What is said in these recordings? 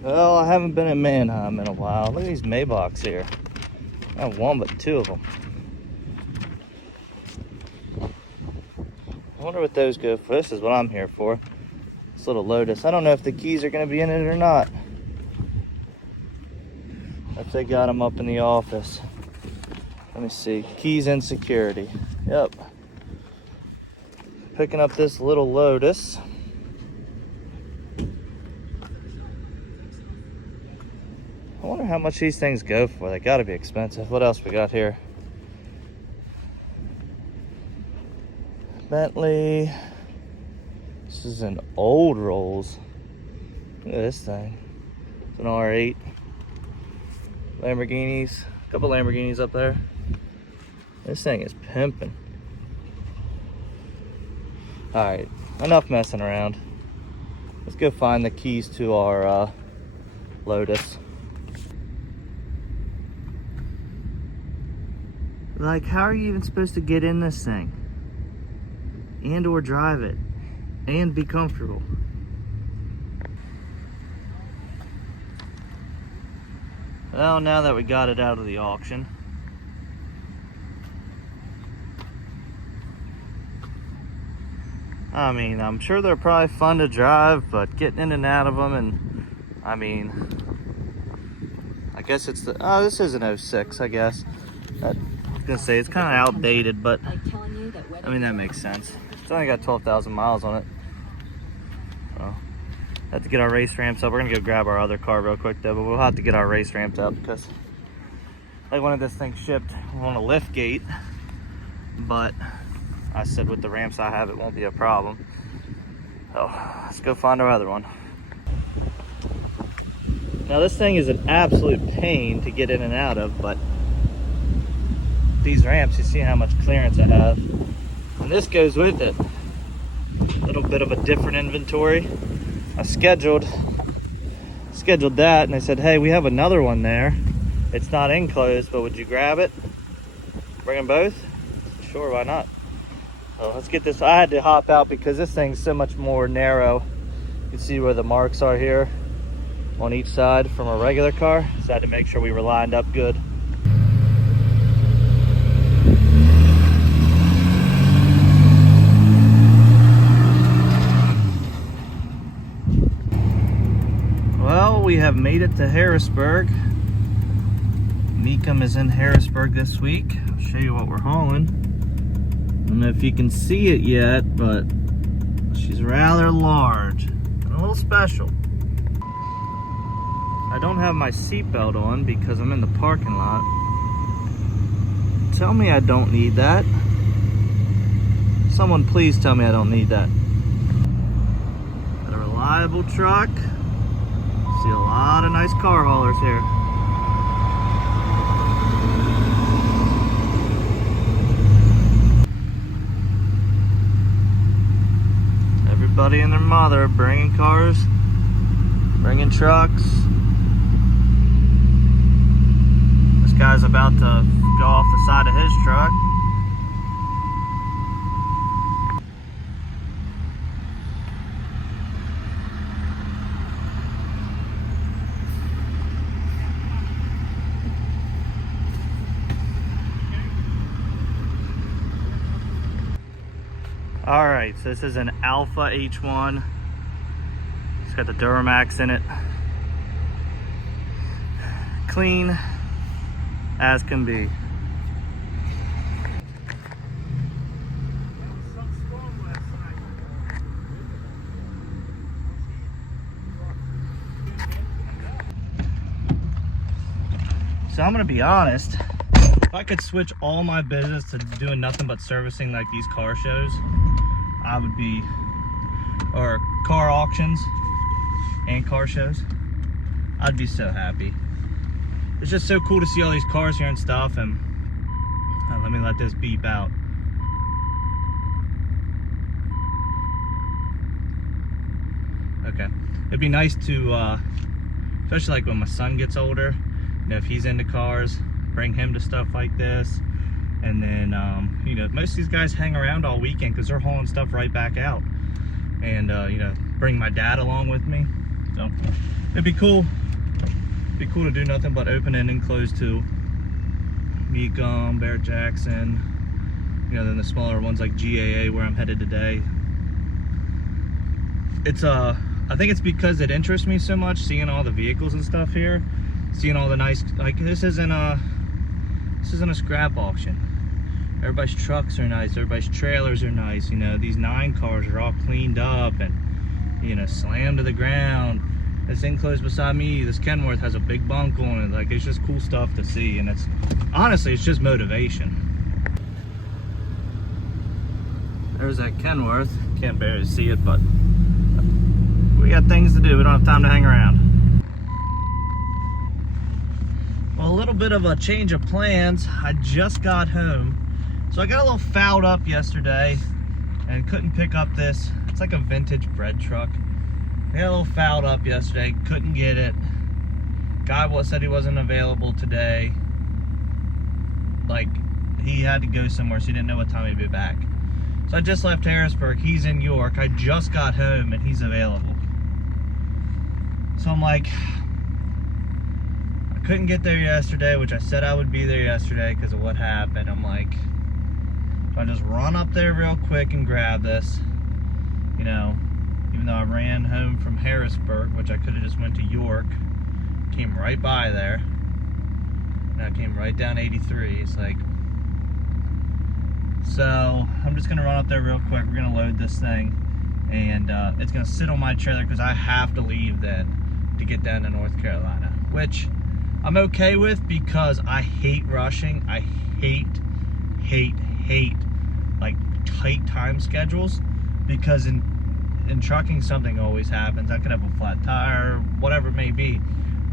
Well, I haven't been in Mannheim in a while. Look at these Maybachs here. Not one, but two of them. I wonder what those go for. This is what I'm here for. This little Lotus. I don't know if the keys are going to be in it or not. If they got them up in the office. Let me see. Keys and security. Yep. Picking up this little Lotus. I wonder how much these things go for. They gotta be expensive. What else we got here? Bentley. This is an old Rolls. Look at this thing. It's an R8. Lamborghinis. A couple Lamborghinis up there. This thing is pimping. Alright, enough messing around. Let's go find the keys to our Lotus. Like, how are you even supposed to get in this thing? And or drive it? And be comfortable? Well, now that we got it out of the auction, I mean, I'm sure they're probably fun to drive, but getting in and out of them, and I mean, I guess it's the, oh, this is an 06, I guess. I was gonna say it's kind of outdated, but I mean, that makes sense. It's only got 12,000 miles on it. So, have to get our race ramps up. We're gonna go grab our other car real quick though, but we'll have to get our race ramps up because I wanted this thing shipped on a lift gate, but I said with the ramps I have, it won't be a problem. So let's go find our other one. Now this thing is an absolute pain to get in and out of, but these ramps, you see how much clearance I have. And this goes with it. A little bit of a different inventory. I scheduled that and they said, hey, we have another one there. It's not enclosed, but would you grab it? Bring them both? Sure, why not? So let's get this. I had to hop out because this thing's so much more narrow. You can see where the marks are here on each side from a regular car. So I had to make sure we were lined up good. Well, we have made it to Harrisburg. Meekum is in Harrisburg this week. I'll show you what we're hauling. I don't know if you can see it yet, but she's rather large and a little special. I don't have my seatbelt on because I'm in the parking lot. Tell me I don't need that. Someone please tell me I don't need that. Got a reliable truck. See a lot of nice car haulers here. Everybody and their mother bringing cars, bringing trucks. This guy's about to go off the side of his truck. All right, so this is an Alpha H1. It's got the Duramax in it. Clean as can be. So I'm gonna be honest, if I could switch all my business to doing nothing but servicing like these car shows, I would be, or car auctions and car shows, I'd be so happy. It's just so cool to see all these cars here and stuff. And let me let this beep out. Okay, it'd be nice to, especially like when my son gets older, you know, if he's into cars, bring him to stuff like this. And then, you know, most of these guys hang around all weekend because they're hauling stuff right back out. And, you know, bring my dad along with me. So it'd be cool. Be cool to do nothing but open and enclosed to Mecum, Barrett Jackson, you know, then the smaller ones like GAA where I'm headed today. It's I think it's because it interests me so much seeing all the vehicles and stuff here, seeing all the nice, like this isn't a scrap auction. Everybody's trucks are nice, everybody's trailers are nice, you know, these 9 cars are all cleaned up and, you know, slammed to the ground. This enclosed beside me, this Kenworth has a big bunk on it. Like, it's just cool stuff to see, and it's honestly, it's just motivation. There's that Kenworth. Can't barely see it, but we got things to do. We don't have time to hang around. Well, a little bit of a change of plans. I just got home, so I got a little fouled up yesterday and couldn't pick up this. It's like a vintage bread truck. I got a little fouled up yesterday, couldn't get it. Guy said he wasn't available today. Like, he had to go somewhere, so he didn't know what time he'd be back. So I just left Harrisburg. He's in York. I just got home and he's available. So I'm like, I couldn't get there yesterday, which I said I would be there yesterday because of what happened. I'm like, so I just run up there real quick and grab this, you know. Even though I ran home from Harrisburg, which I could have just went to York, came right by there, and I came right down 83. It's like, so I'm just gonna run up there real quick. We're gonna load this thing, and it's gonna sit on my trailer because I have to leave then to get down to North Carolina, which I'm okay with because I hate rushing. I hate like tight time schedules, because in trucking something always happens. I could have a flat tire, whatever it may be.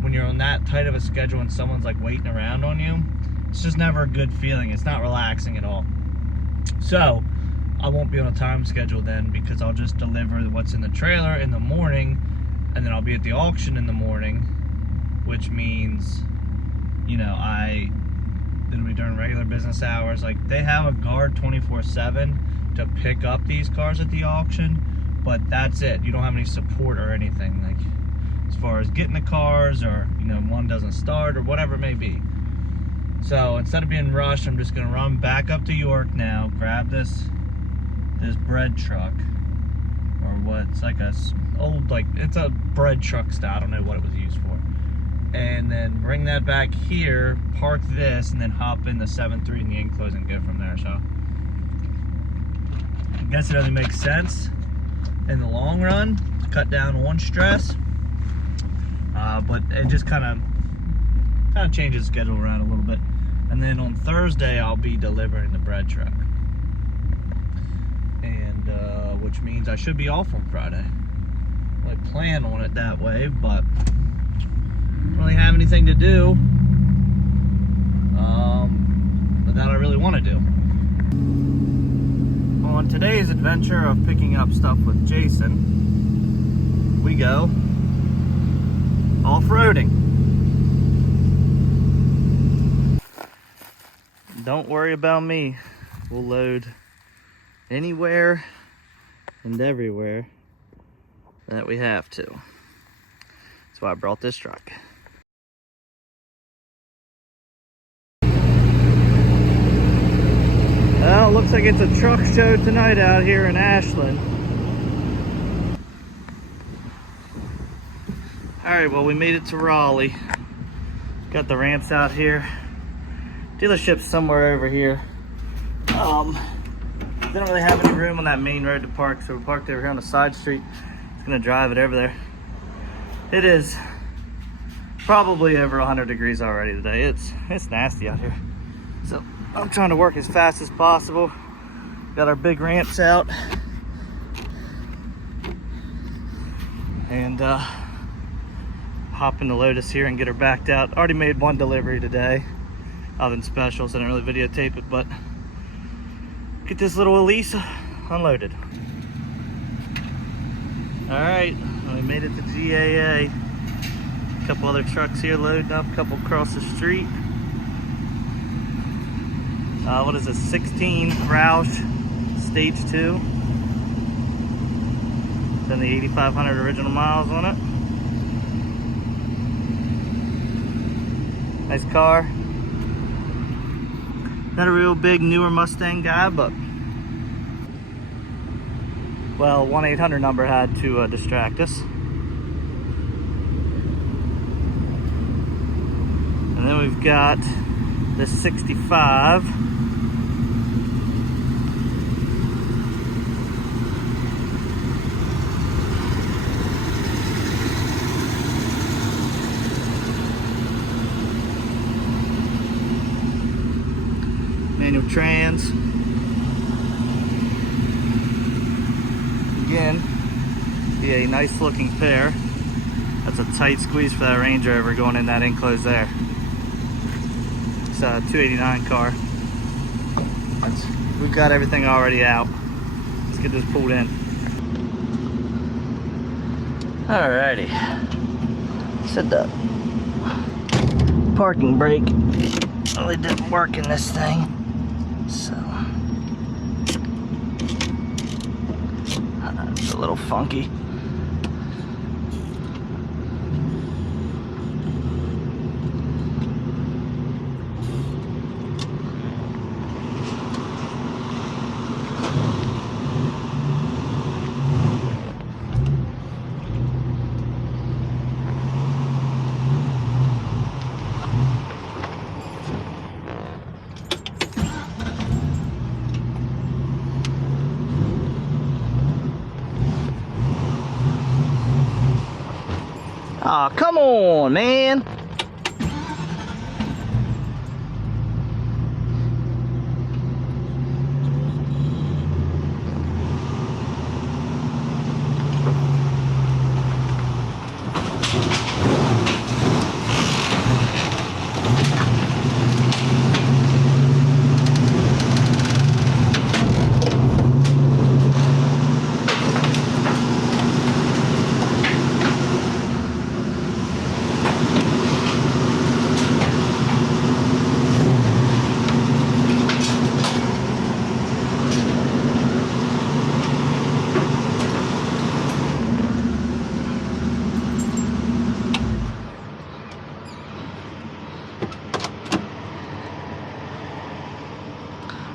When you're on that tight of a schedule and someone's like waiting around on you, it's just never a good feeling. It's not relaxing at all. So I won't be on a time schedule then, because I'll just deliver what's in the trailer in the morning, and then I'll be at the auction in the morning, which means, you know, it'll be during regular business hours. Like, they have a guard 24/7 to pick up these cars at the auction, but that's it. You don't have any support or anything, like as far as getting the cars, or, you know, one doesn't start or whatever it may be. So instead of being rushed, I'm just gonna run back up to York now, grab this bread truck, or what's like a old, like, it's a bread truck style. I don't know what it was used for. And then bring that back here, park this, and then hop in the 7.3 in the enclosed and go from there. So I guess it only makes sense in the long run to cut down on stress, but it just kind of changes the schedule around a little bit. And then on Thursday I'll be delivering the bread truck, and which means I should be off on Friday. I plan on it that way, but I don't really have anything to do that I really want to do. On today's adventure of picking up stuff with Jason, we go off-roading. Don't worry about me. We'll load anywhere and everywhere that we have to. That's why I brought this truck. Well, it looks like it's a truck show tonight out here in Ashland. Alright, well, we made it to Raleigh. Got the ramps out here. Dealership's somewhere over here. Didn't really have any room on that main road to park, so we parked over here on the side street. Just gonna drive it over there. It is probably over 100 degrees already today. It's nasty out here. So I'm trying to work as fast as possible. Got our big ramps out. And hop in the Lotus here and get her backed out. Already made one delivery today. Nothing special, so I didn't really videotape it, but get this little Elise unloaded. Alright, we made it to GAA. A couple other trucks here loading up, a couple across the street. What is it, 16 Roush Stage 2. Then the 8,500 original miles on it. Nice car. Not a real big newer Mustang guy, but well, 1-800 number had to distract us. And then we've got the 65. Manual trans. Again, be a nice looking pair. That's a tight squeeze for that Range Rover going in that enclosed there. It's a 289 car. We've got everything already out. Let's get this pulled in. Alrighty. Said the parking brake really didn't work in this thing. So it's a little funky. Aw, come on, man.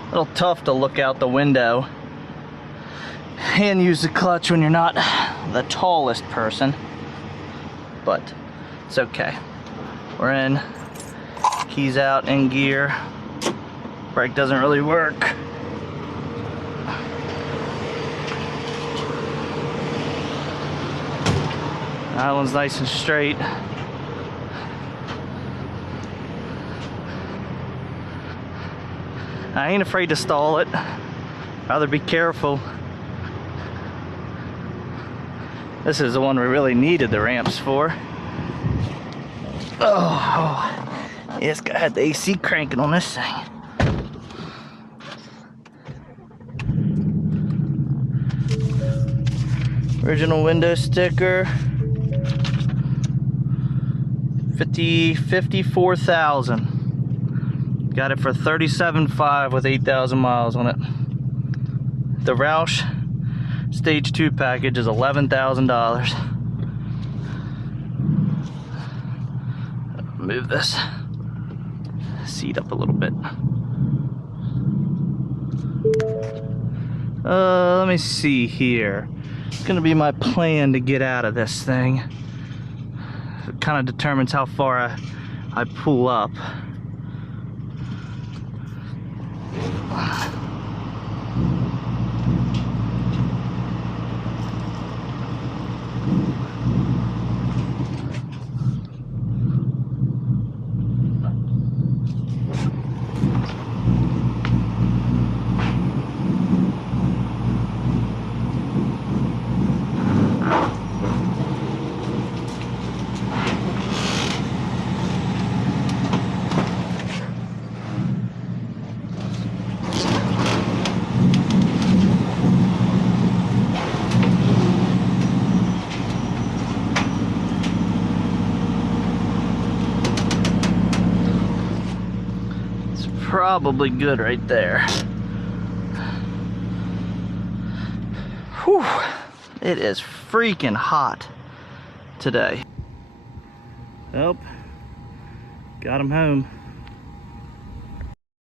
A little tough to look out the window and use the clutch when you're not the tallest person, but it's okay. We're in, keys out, in gear. Brake doesn't really work. That one's nice and straight. I ain't afraid to stall it. Rather be careful. This is the one we really needed the ramps for. Oh, it's got the AC cranking on this thing. Original window sticker. 54,000. Got it for $37,500 with 8,000 miles on it. The Roush Stage 2 package is $11,000. Move this seat up a little bit. Let me see here. It's gonna be my plan to get out of this thing. It kind of determines how far I pull up. Probably good right there. Whew, it is freaking hot today. Nope. Got him home.